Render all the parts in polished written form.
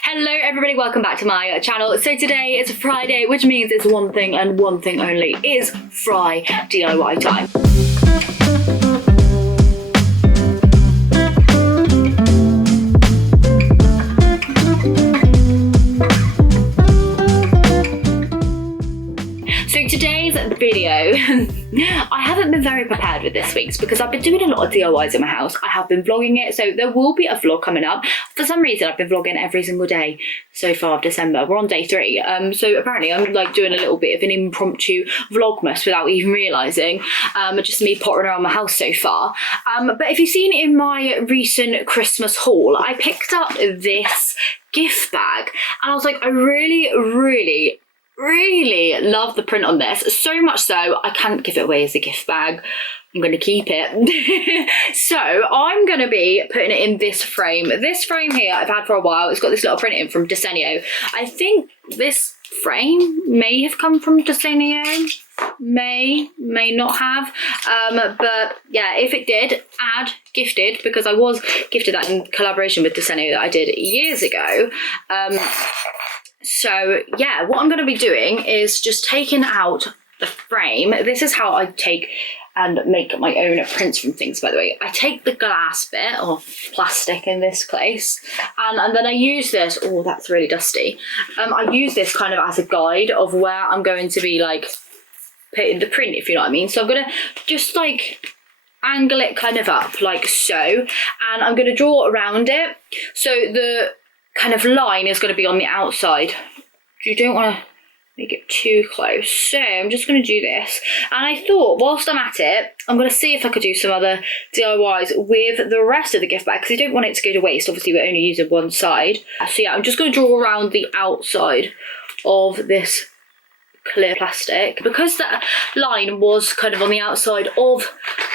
Hello everybody, welcome back to my channel. So today is Friday, which means it's one thing and one thing only, is Fry DIY time. So today's video, I haven't been very prepared with this week's because I've been doing a lot of DIYs in my house. I have been vlogging it, so there will be a vlog coming up. For some reason, I've been vlogging every single day so far of December. We're on day 3. So apparently I'm like doing a little bit of an impromptu vlogmas without even realising. Just me pottering around my house so far. But if you've seen in my recent Christmas haul, I picked up this gift bag and I was like, I really love the print on this, so much so I can't give it away as a gift bag. I'm going to keep it. So I'm going to be putting it in this frame. This frame here I've had for a while. It's got this little print in from Desenio. I think this frame may have come from Desenio. May not have. But yeah, if it did, add gifted, because I was gifted that in collaboration with Desenio that I did years ago. So yeah, what I'm going to be doing is just taking out the frame. This is how I take and make my own prints from things, by the way. I take the glass bit, or plastic in this case, and then I use this, oh that's really dusty. I use this kind of as a guide of where I'm going to be like putting the print, if you know what I mean. So I'm going to just like angle it kind of up like so, and I'm going to draw around it. So the kind of line is going to be on the outside. You don't want to make it too close. So I'm just going to do this. And I thought, whilst I'm at it, I'm going to see if I could do some other DIYs with the rest of the gift bag, because you don't want it to go to waste. Obviously, we're only using one side. So yeah, I'm just going to draw around the outside of this clear plastic. Because that line was kind of on the outside of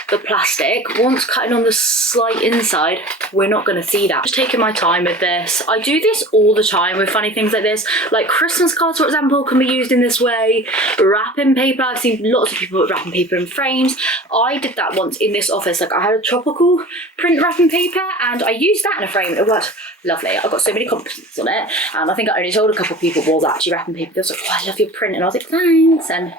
the plastic, once cutting on the slight inside, we're not going to see that. Just taking my time with this. I do this all the time with funny things like this, like Christmas cards, for example, can be used in this way. Wrapping paper, I've seen lots of people put wrapping paper in frames. I did that once in this office. Like I had a tropical print wrapping paper and I used that in a frame. It worked lovely. I got so many compliments on it, and I think I only told a couple of people it was actually wrapping paper. They was like, oh, I love your print, and I was like, thanks. And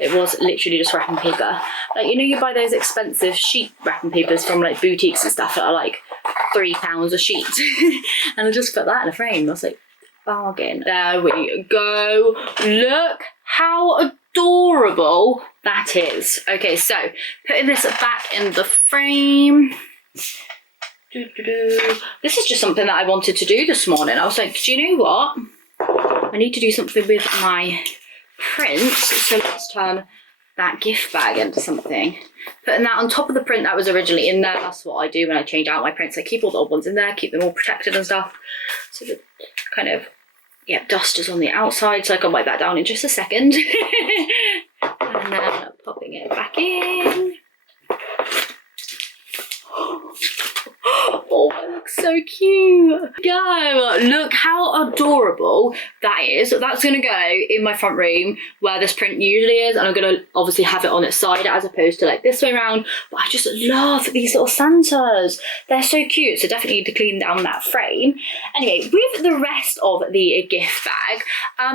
it was literally just wrapping paper. Like, you know, you buy those expensive sheet wrapping papers from like boutiques and stuff that are like £3 a sheet. And I just put that in a frame. I was like, bargain. There we go. Look how adorable that is. Okay, so putting this back in the frame. This is just something that I wanted to do this morning. I was like, do you know what? I need to do something with my prints. So let's turn that gift bag into something. Putting that on top of the print that was originally in there. That's what I do when I change out my prints. I keep all the old ones in there, keep them all protected and stuff. So the kind of, yeah, dust is on the outside, so I can wipe that down in just a second. And then popping it back in. Oh, that looks so cute. Go! Look how adorable that is. That's going to go in my front room where this print usually is, and I'm going to obviously have it on its side as opposed to like this way around. But I just love these little Santas. They're so cute, so definitely need to clean down that frame. Anyway, with the rest of the gift bag,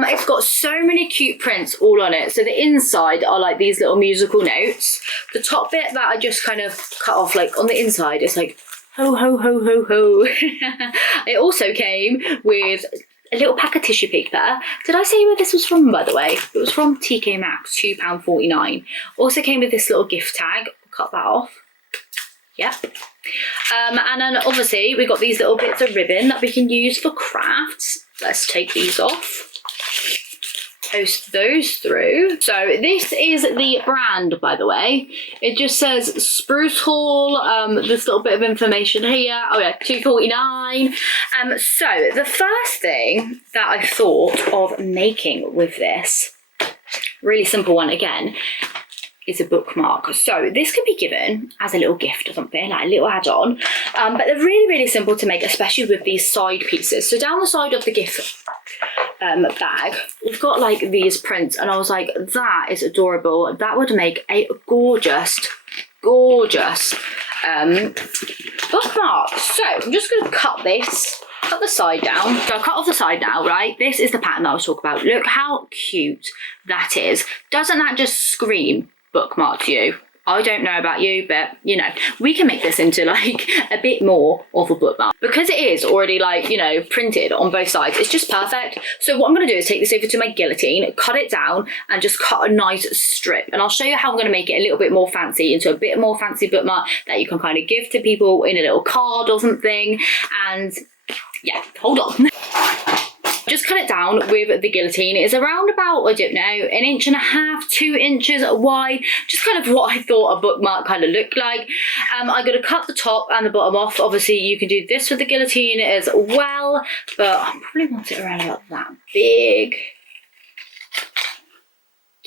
it's got so many cute prints all on it. So the inside are like these little musical notes. The top bit that I just kind of cut off, like on the inside, it's like ho ho ho ho ho. It also came with a little pack of tissue paper. Did I say where this was from, by the way? It was from TKMAXX, £2.49. Also came with this little gift tag. Cut that off. Yep. And then obviously we got these little bits of ribbon that we can use for crafts. Let's take these off. Post those through. So this is the brand, by the way. It just says Spruce Haul. This little bit of information here. Oh yeah, $2.49. So the first thing that I thought of making with this, really simple one again, is a bookmark. So this can be given as a little gift or something, like a little add-on. But they're really simple to make, especially with these side pieces. So down the side of the gift bag, we've got like these prints, and I was like, that is adorable. That would make a gorgeous bookmark. So I'm just going to cut this cut the side down. So I cut off the side now, right? This is the pattern that I was talking about. Look how cute that is. Doesn't that just scream bookmark to you? I don't know about you, but you know, we can make this into like a bit more of a bookmark because it is already like, you know, printed on both sides. It's just perfect. So what I'm going to do is take this over to my guillotine, cut it down and just cut a nice strip. And I'll show you how I'm going to make it a little bit more fancy, into a bit more fancy bookmark that you can kind of give to people in a little card or something. And yeah, hold on. Just cut it down with the guillotine. It's around about, I don't know, 1.5 inches, 2 inches wide. Just kind of what I thought a bookmark kind of looked like. I'm going to cut the top and the bottom off. Obviously, you can do this with the guillotine as well, but I probably want it around about that big.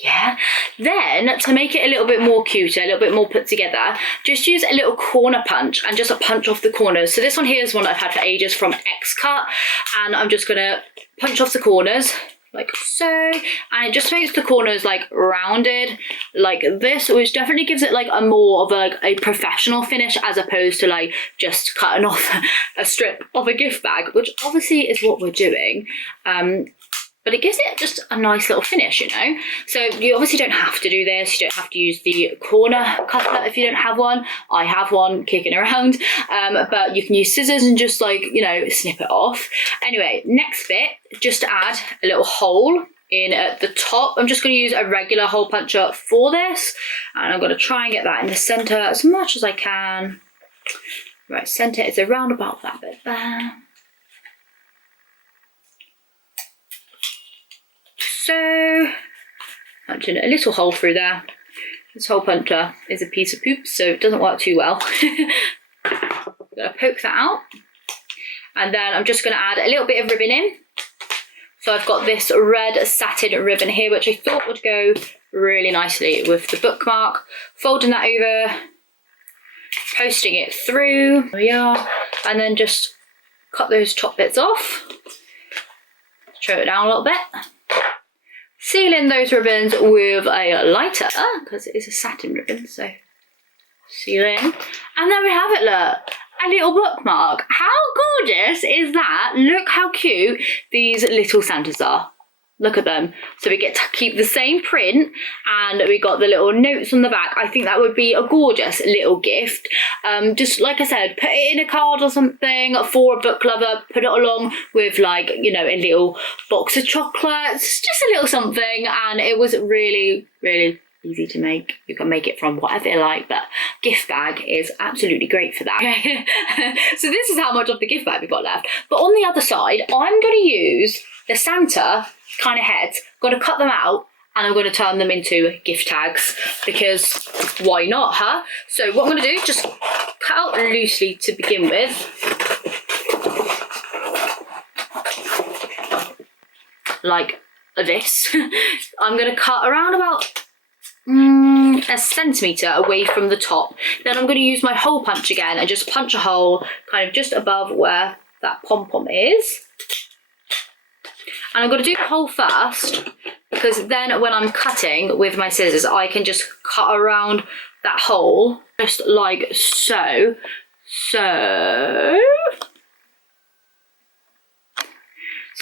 Yeah. Then to make it a little bit more cuter, a little bit more put together, just use a little corner punch and just punch off the corners. So this one here is one I've had for ages from X-Cut, and I'm just gonna punch off the corners like so, and it just makes the corners like rounded like this, which definitely gives it like a more of like a professional finish as opposed to like just cutting off a strip of a gift bag, which obviously is what we're doing. But it gives it just a nice little finish, you know? So you obviously don't have to do this. You don't have to use the corner cutter if you don't have one. I have one kicking around. But you can use scissors and just like, you know, snip it off. Anyway, next bit, just to add a little hole in at the top. I'm just going to use a regular hole puncher for this. And I'm going to try and get that in the centre as much as I can. Right, centre is around about that bit there. So, punching a little hole through there. This hole puncher is a piece of poop, so it doesn't work too well. I'm going to poke that out. And then I'm just going to add a little bit of ribbon in. So I've got this red satin ribbon here, which I thought would go really nicely with the bookmark. Folding that over, posting it through. There we are. And then just cut those top bits off. Throw it down a little bit. Seal in those ribbons with a lighter, because it is a satin ribbon, so seal in. And there we have it, look. A little bookmark. How gorgeous is that? Look how cute these little Santas are. Look at them. So we get to keep the same print and we got the little notes on the back. I think that would be a gorgeous little gift. Just like I said, put it in a card or something for a book lover. Put it along with like, you know, a little box of chocolates. Just a little something. And it was really, really easy to make. You can make it from whatever you like, but gift bag is absolutely great for that. So this is how much of the gift bag we've got left. But on the other side, I'm going to use the Santa kind of heads. I'm going to cut them out and I'm going to turn them into gift tags because why not, huh? So what I'm going to do is just cut out loosely to begin with. Like this. I'm going to cut around about a centimetre away from the top. Then I'm going to use my hole punch again and just punch a hole kind of just above where that pom-pom is. And I'm going to do the hole first because then when I'm cutting with my scissors, I can just cut around that hole just like so. So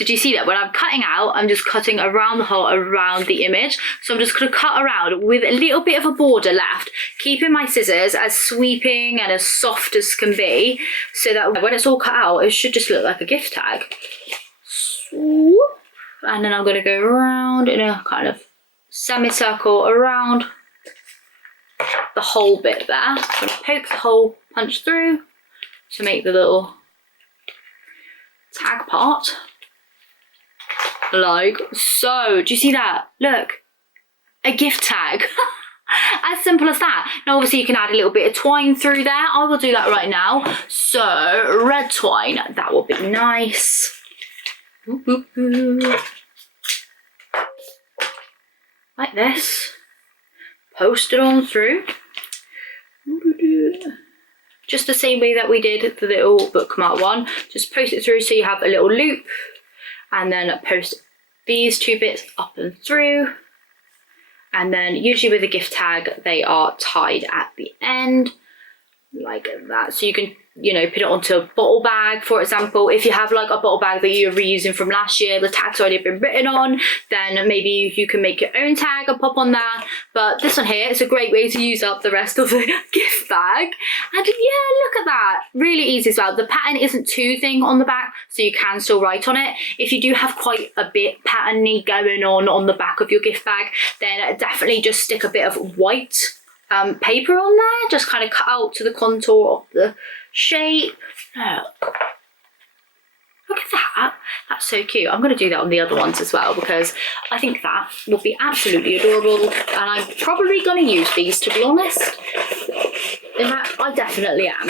do you see that? When I'm cutting out, I'm just cutting around the hole, around the image. So I'm just going to cut around with a little bit of a border left, keeping my scissors as sweeping and as soft as can be, so that when it's all cut out, it should just look like a gift tag. Swoop. And then I'm going to go around in a kind of semicircle around the whole bit there. I'm going to poke the hole punch through to make the little tag part. Like so. Do you see that? Look, a gift tag. As simple as that. Now obviously you can add a little bit of twine through there. I will do that right now. So red twine, that will be nice. Ooh, ooh, ooh. Like this. Post it on through. Just the same way that we did the little bookmark one. Just post it through so you have a little loop. And then post these two bits up and through. And then usually with a gift tag, they are tied at the end. like that. So you can, you know, put it onto a bottle bag, for example. If you have like a bottle bag that you're reusing from last year, the tag's already been written on, then maybe you can make your own tag and pop on that. But this one here is a great way to use up the rest of the gift bag. And yeah, look at that, really easy as well. The pattern isn't too thin on the back, so you can still write on it. If you do have quite a bit patterny going on the back of your gift bag, then definitely just stick a bit of white paper on there, just kind of cut out to the contour of the shape. Look at that, that's so cute. I'm going to do that on the other ones as well, because I think that would be absolutely adorable, and I'm probably going to use these, to be honest. In fact, I definitely am.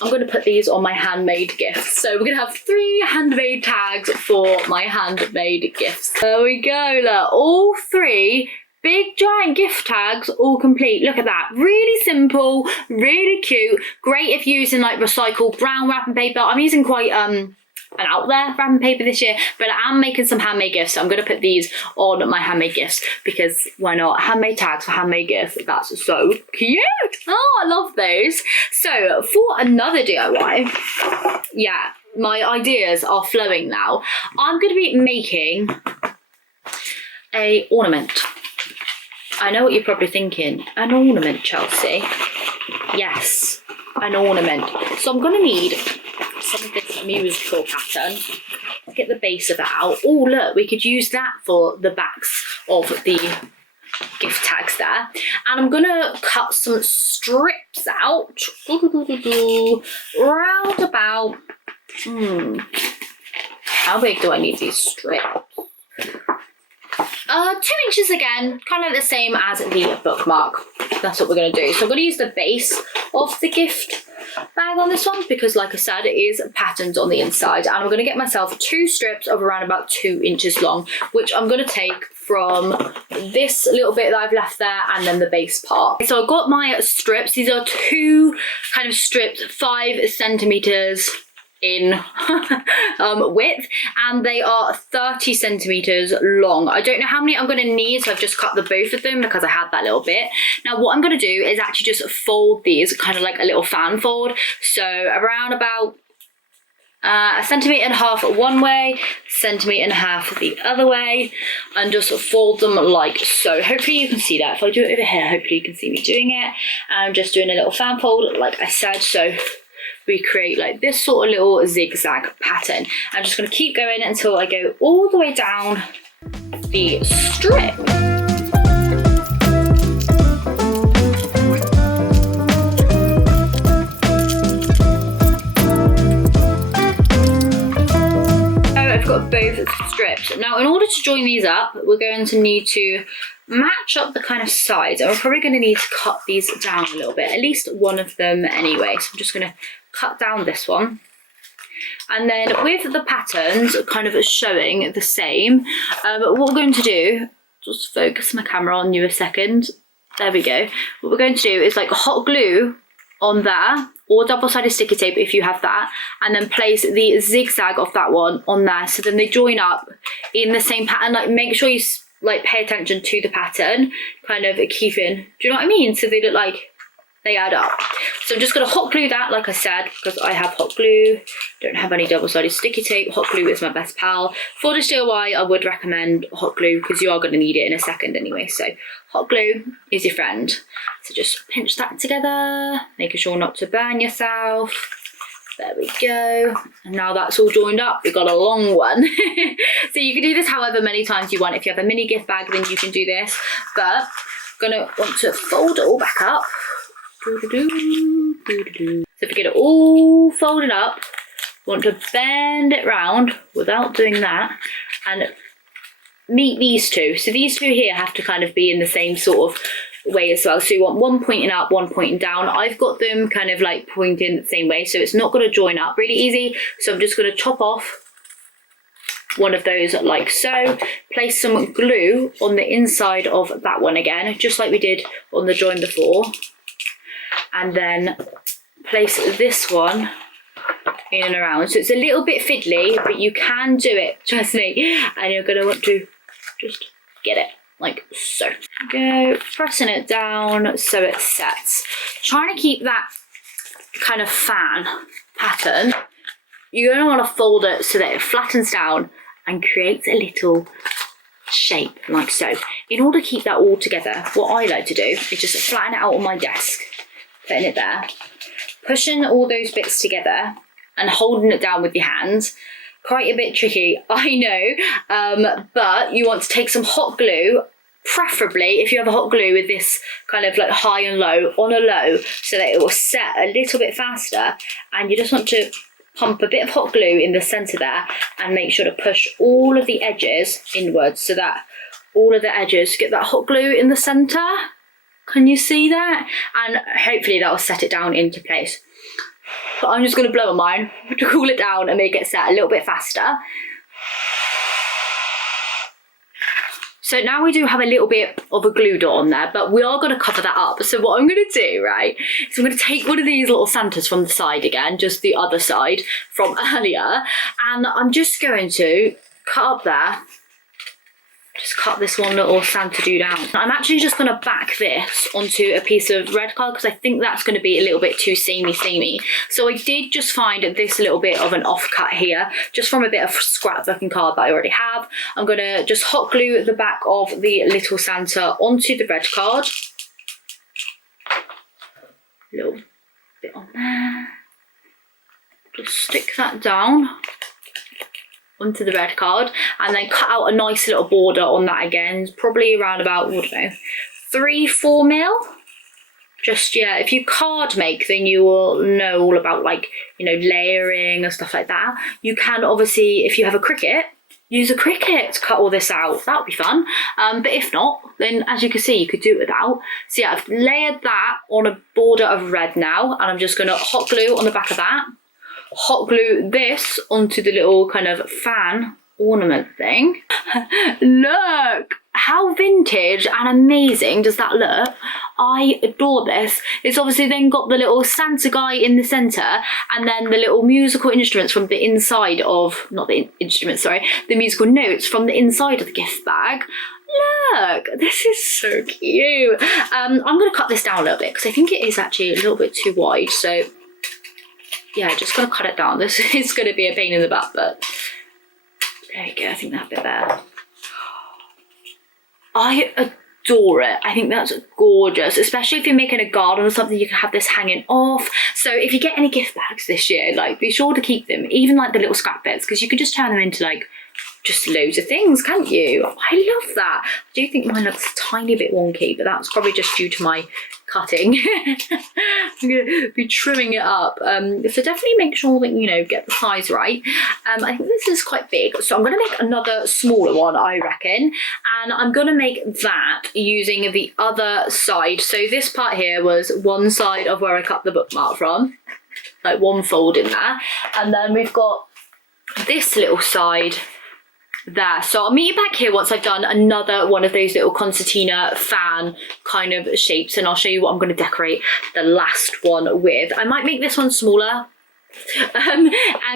I'm going to put these on my handmade gifts. So we're going to have 3 handmade tags for my handmade gifts. There we go, look, all 3 big giant gift tags all complete. Look at that, really simple, really cute. Great if you're using like recycled brown wrapping paper. I'm using quite an out there wrapping paper this year, but I'm making some handmade gifts, so I'm going to put these on my handmade gifts, because why not? Handmade tags for handmade gifts, that's so cute. Oh, I love those. So for another DIY, yeah, my ideas are flowing now. I'm going to be making a ornament. I know what you're probably thinking, an ornament, Chelsea. Yes, an ornament. So I'm going to need some of this musical pattern. Let's get the base of that out. Oh, look, we could use that for the backs of the gift tags there. And I'm going to cut some strips out. Round about, how big do I need these strips? 2 inches again, kind of the same as the bookmark. That's what we're going to do. So I'm going to use the base of the gift bag on this one, because like I said, it is patterned on the inside, and I'm going to get myself 2 strips of around about 2 inches long, which I'm going to take from this little bit that I've left there, and then the base part. So I've got my strips. These are 2 kind of strips, 5 centimeters in width, and they are 30 centimeters long. I don't know how many I'm going to need, so I've just cut the both of them because I had that little bit. Now what I'm going to do is actually just fold these kind of like a little fan fold, so around about 1.5 centimeters one way, 1.5 centimeters the other way, and just fold them like so. Hopefully you can see that. If I do it over here, hopefully you can see me doing it. I'm just doing a little fan fold like I said, so we create like this sort of little zigzag pattern. I'm just going to keep going until I go all the way down the strip. I've got both strips. Now in order to join these up, we're going to need to match up the kind of sides, and we're probably going to need to cut these down a little bit, at least one of them anyway. So I'm just going to cut down this one, and then with the patterns kind of showing the same, what we're going to do, just focus my camera on you a second, there we go. What we're going to do is like hot glue on there, or double-sided sticky tape if you have that, and then place the zigzag of that one on there, so then they join up in the same pattern. Like make sure you like pay attention to the pattern, kind of keeping, do you know what I mean, so they look like they add up. So I'm just going to hot glue that, like I said, because I have hot glue, don't have any double-sided sticky tape. Hot glue is my best pal. For this DIY, I would recommend hot glue, because you are going to need it in a second anyway, so hot glue is your friend. So just pinch that together, making sure not to burn yourself. There we go. And now that's all joined up, we've got a long one. So you can do this however many times you want. If you have a mini gift bag, then you can do this, but I'm gonna want to fold it all back up. So if we get it all folded up, want to bend it round without doing that, and meet these two. So these two here have to kind of be in the same sort of way as well. So you want one pointing up, one pointing down. I've got them kind of like pointing the same way, so it's not going to join up really easy. So I'm just going to chop off one of those like so, place some glue on the inside of that one again, just like we did on the join before, and then place this one in and around. So it's a little bit fiddly, but you can do it, trust me. And you're going to want to just get it like so. Go pressing it down so it sets. Trying to keep that kind of fan pattern, you're going to want to fold it so that it flattens down and creates a little shape like so. In order to keep that all together, what I like to do is just flatten it out on my desk, putting it there, pushing all those bits together and holding it down with your hands. Quite a bit tricky, I know, but you want to take some hot glue, preferably if you have a hot glue with this kind of like high and low, on a low, so that it will set a little bit faster, and you just want to pump a bit of hot glue in the centre there and make sure to push all of the edges inwards so that all of the edges get that hot glue in the centre. Can you see that? And hopefully that will set it down into place. But I'm just going to blow on mine to cool it down and make it set a little bit faster. So now we do have a little bit of a glue dot on there, but we are going to cover that up. So what I'm going to do, right, is I'm going to take one of these little Santas from the side again, just the other side from earlier, and I'm just going to cut up there. Just cut this one little Santa do down. I'm actually just going to back this onto a piece of red card because I think that's going to be a little bit too samey. So I did just find this little bit of an offcut here, just from a bit of scrapbooking card that I already have. I'm going to just hot glue the back of the little Santa onto the red card. A little bit on there. Just stick that down onto the red card and then cut out a nice little border on that again, probably around about, I don't know, 3-4 mil. Just, yeah, if you card make, then you will know all about, like, you know, layering and stuff like that. You can obviously, if you have a Cricut, use a Cricut to cut all this out. That would be fun. But if not, then as you can see, you could do it without. So yeah, I've layered that on a border of red now, and I'm just going to hot glue on the back of that. Hot glue this onto the little kind of fan ornament thing. Look how vintage and amazing does that look. I adore this. It's obviously then got the little Santa guy in the center, and then the little musical instruments from the inside of, not the instruments, sorry, the musical notes from the inside of the gift bag. Look, this is so cute. I'm going to cut this down a little bit because I think it is actually a little bit too wide, so yeah, just gonna cut it down. This is gonna be a pain in the butt, but there we go. I think that bit there. I adore it. I think that's gorgeous, especially if you're making a garden or something. You can have this hanging off. So if you get any gift bags this year, like, be sure to keep them, even like the little scrap bits, because you can just turn them into like just loads of things, can't you? I love that. I do think mine looks a tiny bit wonky, but that's probably just due to my cutting. I'm gonna be trimming it up, so definitely make sure that, you know, get the size right. I think this is quite big, so I'm gonna make another smaller one, I reckon, and I'm gonna make that using the other side. So this part here was one side of where I cut the bookmark from, like one fold in there, and then we've got this little side there. So I'll meet you back here once I've done another one of those little concertina fan kind of shapes, and I'll show you what I'm going to decorate the last one with. I might make this one smaller and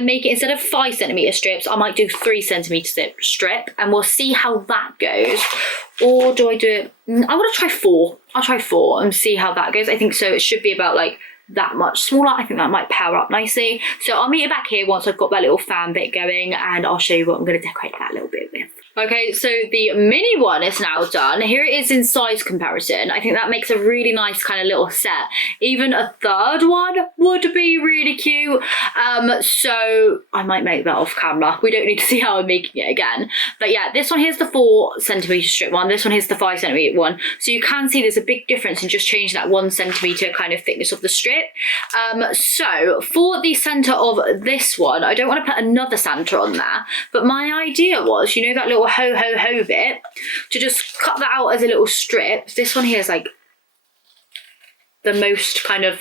make it, instead of 5cm strips, I might do 3cm strip, and we'll see how that goes. Or do I do it, I'm going to try 4. I'll try 4 and see how that goes. I think so it should be about like that much smaller. I think that might pair up nicely. So I'll meet you back here once I've got that little fan bit going, and I'll show you what I'm going to decorate that a little bit with. Okay, so the mini one is now done. Here it is in size comparison. I think that makes a really nice kind of little set. Even a third one would be really cute. So I might make that off camera. We don't need to see how I'm making it again. But yeah, this one here's the 4cm strip one. This one here's the 5cm one. So you can see there's a big difference in just changing that 1cm kind of thickness of the strip. So for the center of this one, I don't want to put another Santa on there, but my idea was, you know, that little ho ho ho bit, to just cut that out as a little strip. This one here is like the most kind of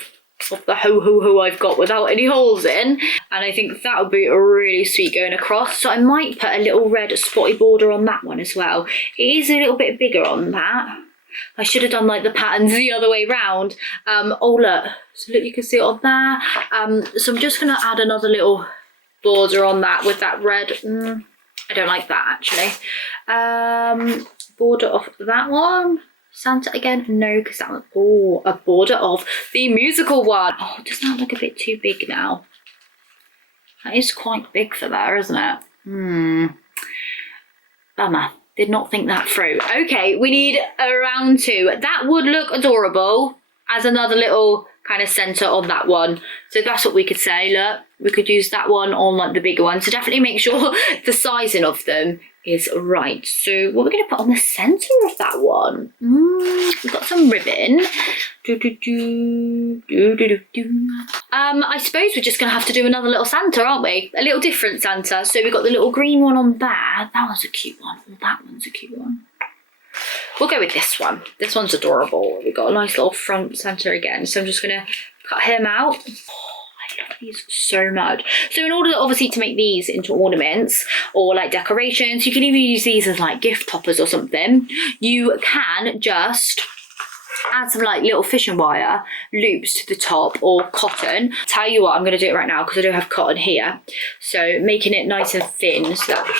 the ho ho ho I've got without any holes in, and I think that would be really sweet going across. So I might put a little red spotty border on that one as well. It is a little bit bigger on that. I should have done like the patterns the other way round. Oh look, so look, you can see it on there. So I'm just gonna add another little border on that with that red. I don't like that actually. Border off that one. Santa again? No, because that was, oh, a border of the musical one. Oh, doesn't that look a bit too big now? That is quite big for there, isn't it? Bummer. Did not think that through. Okay, we need a round 2. That would look adorable as another little kind of centre on that one. So that's what we could say. Look, we could use that one on like the bigger one. So definitely make sure the sizing of them is right. So what we're going to put on the centre of that one? We've got some ribbon. I suppose we're just going to have to do another little Santa, aren't we? A little different Santa. So we've got the little green one on there. That one's a cute one. That one's a cute one. We'll go with this one. This one's adorable. We've got a nice little front Santa again. So I'm just going to cut him out. I love these so much. So in order obviously to make these into ornaments or like decorations, you can even use these as like gift toppers or something. You can just add some like little fishing wire loops to the top or cotton. Tell you what, I'm going to do it right now because I don't have cotton here. So making it nice and thin so that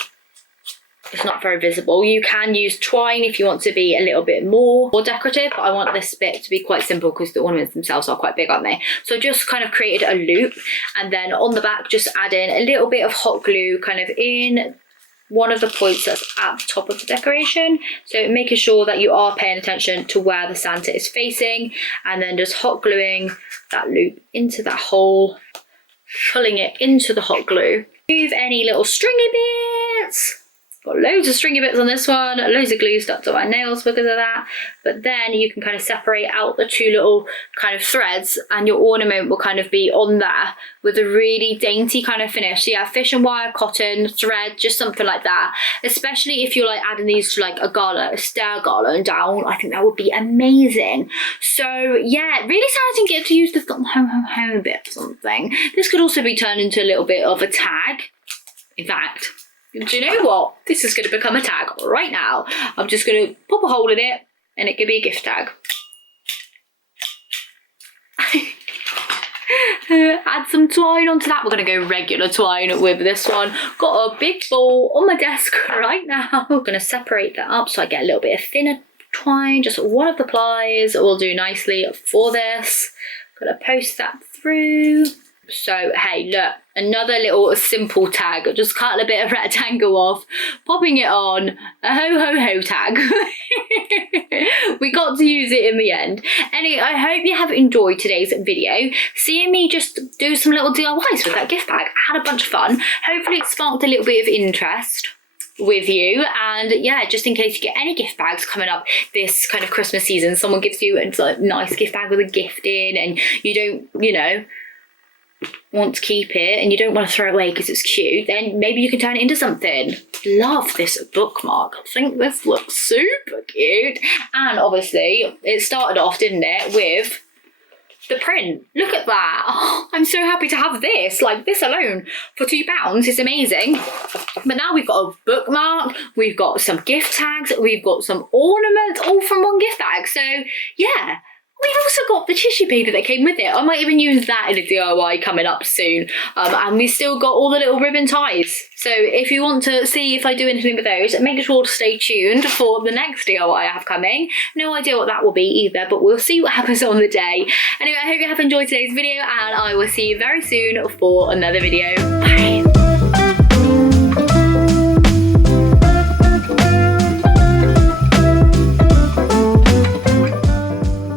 it's not very visible. You can use twine if you want to be a little bit more decorative, but I want this bit to be quite simple because the ornaments themselves are quite big, aren't they? So I just kind of created a loop, and then on the back just add in a little bit of hot glue kind of in one of the points that's at the top of the decoration. So making sure that you are paying attention to where the Santa is facing, and then just hot gluing that loop into that hole, pulling it into the hot glue. Remove any little stringy bits. Got loads of stringy bits on this one, loads of glue stuck to my nails because of that. But then you can kind of separate out the 2 little kind of threads, and your ornament will kind of be on there with a really dainty kind of finish. So yeah, fish and wire, cotton, thread, just something like that. Especially if you're like adding these to like a garland, a stair garland down, I think that would be amazing. So yeah, really sad I didn't get to use the ho bit or something. This could also be turned into a little bit of a tag. In fact, do you know what? This is going to become a tag right now. I'm just going to pop a hole in it and it could be a gift tag. Add some twine onto that. We're going to go regular twine with this one. Got a big ball on my desk right now. I'm going to separate that up so I get a little bit of thinner twine. Just one of the plies will do nicely for this. Going to post that through. So hey, look, another little simple tag. Just cut a bit of rectangle off, popping it on, a ho tag. We got to use it in the end. Anyway, I hope you have enjoyed today's video. Seeing me just do some little DIYs with that gift bag. I had a bunch of fun. Hopefully it sparked a little bit of interest with you, and yeah, just in case you get any gift bags coming up this kind of Christmas season, someone gives you a nice gift bag with a gift in, and you don't, you know, want to keep it and you don't want to throw it away because it's cute, then maybe you can turn it into something. Love this bookmark. I think this looks super cute. And obviously it started off, didn't it, with the print. Look at that. Oh, I'm so happy to have this. Like, this alone for £2 is amazing. But now we've got a bookmark, we've got some gift tags, we've got some ornaments, all from one gift bag. So yeah. We've also got the tissue paper that came with it. I might even use that in a DIY coming up soon. And we've still got all the little ribbon ties. So if you want to see if I do anything with those, make sure to stay tuned for the next DIY I have coming. No idea what that will be either, but we'll see what happens on the day. Anyway, I hope you have enjoyed today's video, and I will see you very soon for another video. Bye.